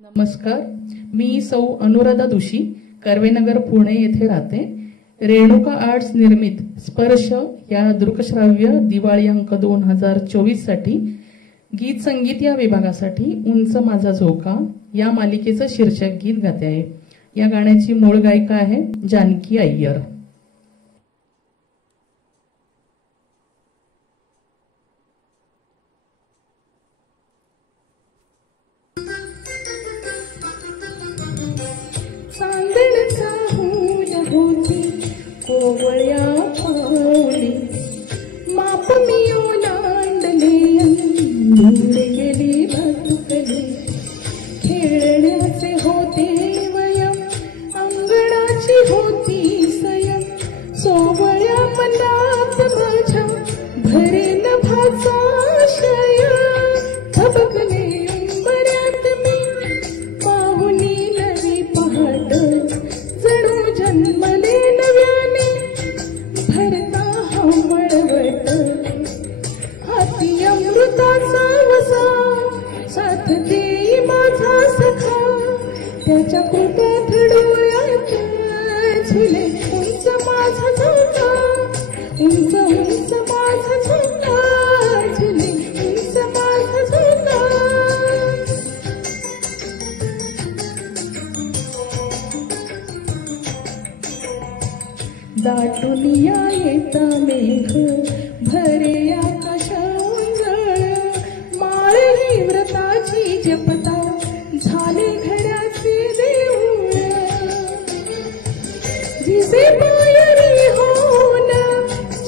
नमस्कार, मी सौ अनुराधा दुशी कर्वेनगर पुणे येथे राहते. रेणुका आर्ट्स निर्मित स्पर्श या दृकश्राव्य दिवाळी अंक 2024 साठी गीत संगीत या विभागासाठी उंच माझा झोका या मालिकेचं शीर्षक गीत गाते आहे. या गाण्याची मूळ गायिका आहे जानकी अय्यर. कोवळ्या पावली माप मी ओलांडले दूर गेली बतुकली खेळण्याचे होते वयम अंगणाची होती सयम सोवळ्या मनात माझ्या भरेल भाचा शय थबकले उंबऱ्यात मी पाहुणी नवी पहाट जणू जन्मले नव्याने भरता हा वळवट हाती अमृताचा वसा साथ देई माझा सखा त्याच्या कृपात डोळ्यात झुले उंच माझा झोका उंच उंच माझा झोका झुले उंच माझा झोका. दाटुनिया येता मेघ भरे आकाश उंजळ माळ ही व्रताची जपता झाले घराचे देऊळ जिसे पायरी होन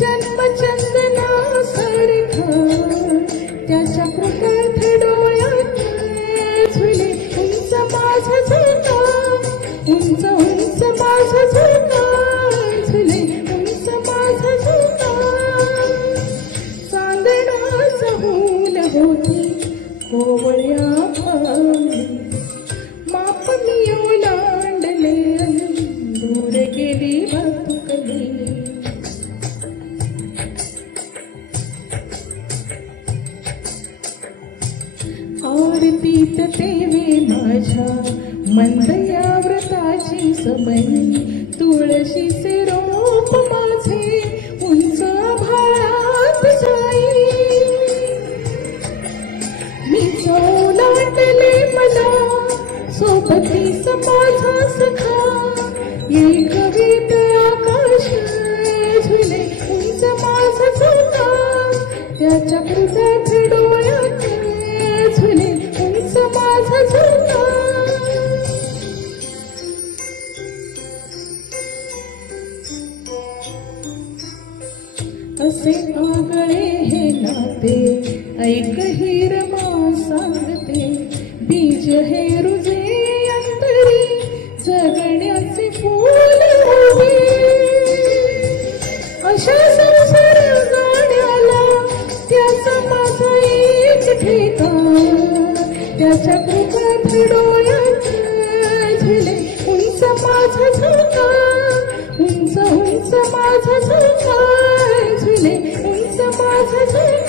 जन्मचंदना सारखा त्याच्या कृपेत डोळ्यात झुले उंच माझा झोका उंच उंच माझा झोका झुले उंच माझा झोका. चांदणाचा हूल होती कोवळ्या पावली माप मी ओलांडले दूर गेली बतुकली. आरतीत तेवे माझ्या मंद या व्रताची समयी तुळशीचे रोप माझे उंच आभाळात जाई मी ओलांडले मला सोबतीस माझा सखा येई कवीत आकाश झुले उंच माझा झोका त्याच्या कृपेत डोळ्यात झुले उंच माझा झोका. असे आगळे हे नाते ऐक हिरमा सांगते बीज हे रुजे अंतरी जगण्याचे फूल उभे अशा संसार गाण्याला त्याचा माझा एक ठेका त्याच्या कृपेत डोळ्यात झुले उंच माझा झोका उंच उंच माझा झोका झुले उंच माझा झोका.